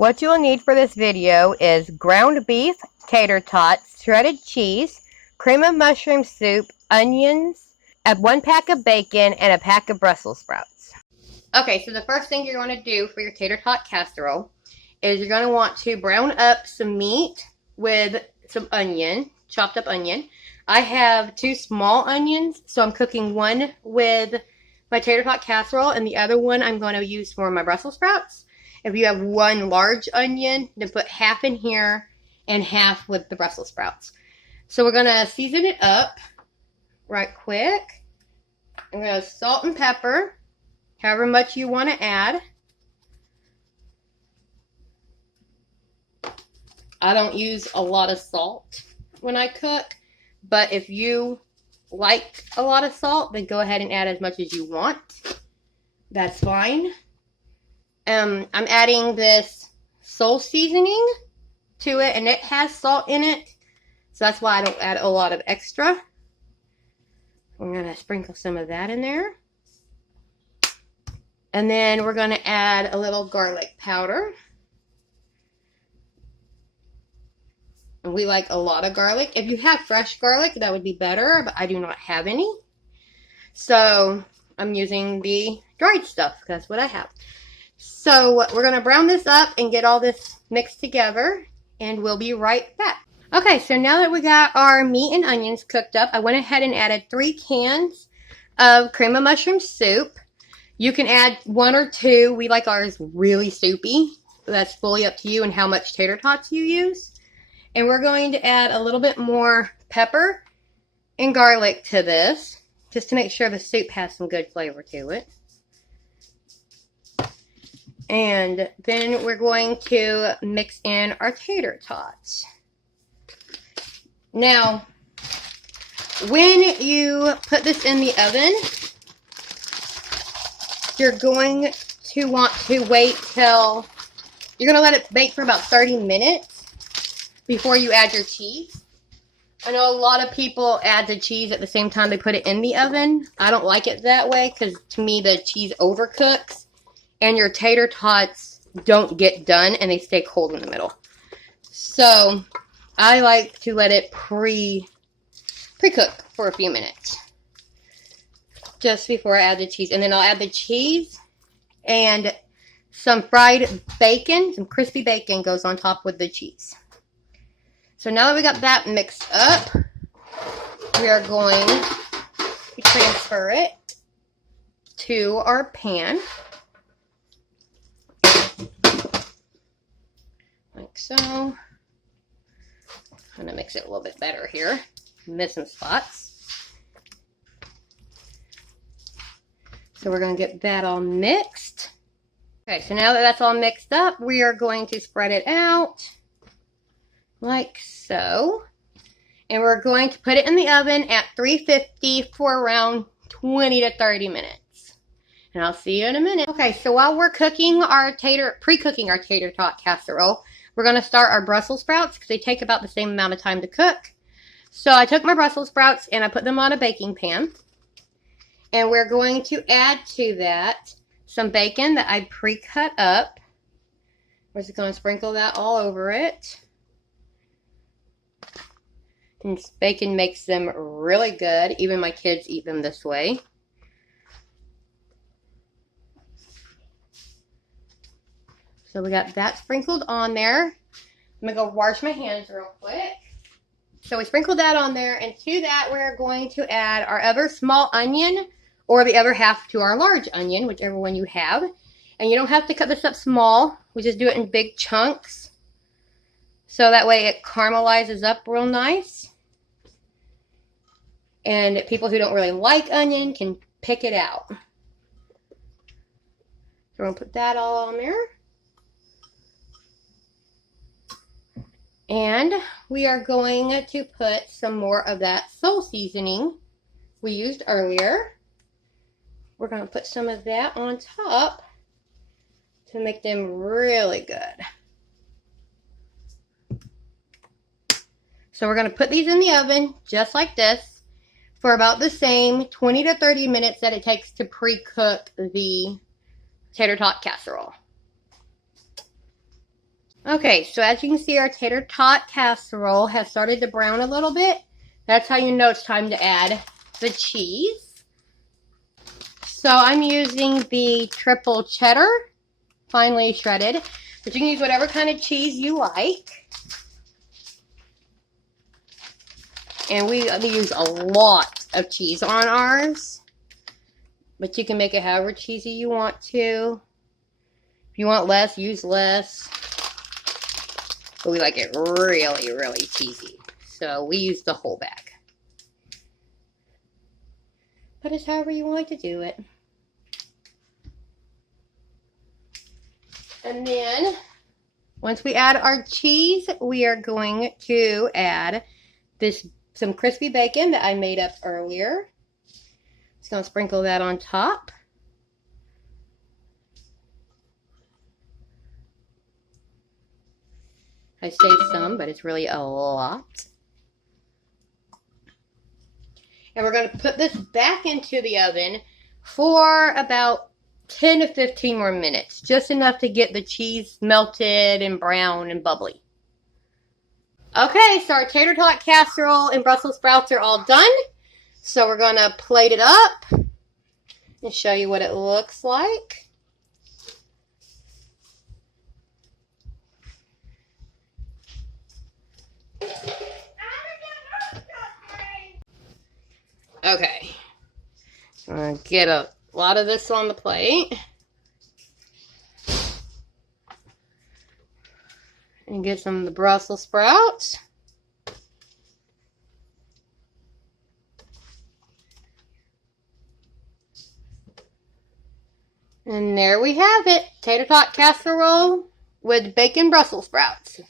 What you will need for this video is ground beef, tater tots, shredded cheese, cream of mushroom soup, onions, 1 pack of bacon, and a pack of Brussels sprouts. Okay, so the first thing you're going to do for your tater tot casserole is you're going to want to brown up some meat with some onion, chopped up onion. I have 2 small onions, so I'm cooking one with my tater tot casserole and the other one I'm going to use for my Brussels sprouts. If you have 1 large onion, then put half in here and half with the Brussels sprouts. So we're going to season it up right quick. I'm going to salt and pepper, however much you want to add. I don't use a lot of salt when I cook, but if you like a lot of salt, then go ahead and add as much as you want. That's fine. I'm adding this soul seasoning to it, and it has salt in it, so that's why I don't add a lot of extra. I'm going to sprinkle some of that in there. And then we're going to add a little garlic powder. And we like a lot of garlic. If you have fresh garlic, that would be better, but I do not have any. So I'm using the dried stuff. That's what I have. So we're going to brown this up and get all this mixed together, and we'll be right back. Okay, so now that we got our meat and onions cooked up, I went ahead and added 3 cans of cream of mushroom soup. You can add 1 or 2. We like ours really soupy. That's fully up to you and how much tater tots you use. And we're going to add a little bit more pepper and garlic to this, just to make sure the soup has some good flavor to it. And then we're going to mix in our tater tots. Now, when you put this in the oven, you're going to want to wait till, you're going to let it bake for about 30 minutes before you add your cheese. I know a lot of people add the cheese at the same time they put it in the oven. I don't like it that way because to me the cheese overcooks and your tater tots don't get done and they stay cold in the middle. So I like to let it pre-cook for a few minutes just before I add the cheese. And then I'll add the cheese and some fried bacon, some crispy bacon goes on top with the cheese. So now that we got that mixed up, we are going to transfer it to our pan. Like so. I'm going to mix it a little bit better here. Missing spots. So we're going to get that all mixed. Okay, so now that that's all mixed up, we are going to spread it out like so. And we're going to put it in the oven at 350 for around 20 to 30 minutes. And I'll see you in a minute. Okay, so while we're cooking our pre-cooking our tater tot casserole, we're going to start our Brussels sprouts because they take about the same amount of time to cook. So I took my Brussels sprouts and I put them on a baking pan. And we're going to add to that some bacon that I pre-cut up. We're just going to sprinkle that all over it. And bacon makes them really good. Even my kids eat them this way. So we got that sprinkled on there. I'm going to go wash my hands real quick. So we sprinkled that on there, and to that we're going to add our other small onion or the other half to our large onion, whichever one you have. And you don't have to cut this up small. We just do it in big chunks. So that way it caramelizes up real nice. And people who don't really like onion can pick it out. So we're going to put that all on there. And we are going to put some more of that soul seasoning we used earlier. We're going to put some of that on top to make them really good. So we're going to put these in the oven just like this for about the same 20 to 30 minutes that it takes to pre-cook the tater tot casserole. Okay, so as you can see, our tater tot casserole has started to brown a little bit. That's how you know it's time to add the cheese. So I'm using the triple cheddar, finely shredded, but you can use whatever kind of cheese you like. And we use a lot of cheese on ours, but you can make it however cheesy you want to. If you want less, use less. But we like it really, really cheesy. So we use the whole bag. But it's however you want to do it. And then, once we add our cheese, we are going to add some crispy bacon that I made up earlier. Just gonna sprinkle that on top. I say some, but it's really a lot. And we're going to put this back into the oven for about 10 to 15 more minutes. Just enough to get the cheese melted and brown and bubbly. Okay, so our tater tot casserole and Brussels sprouts are all done. So we're going to plate it up and show you what it looks like. Okay, I'm going to get a lot of this on the plate. And get some of the Brussels sprouts. And there we have it, tater tot casserole with bacon Brussels sprouts.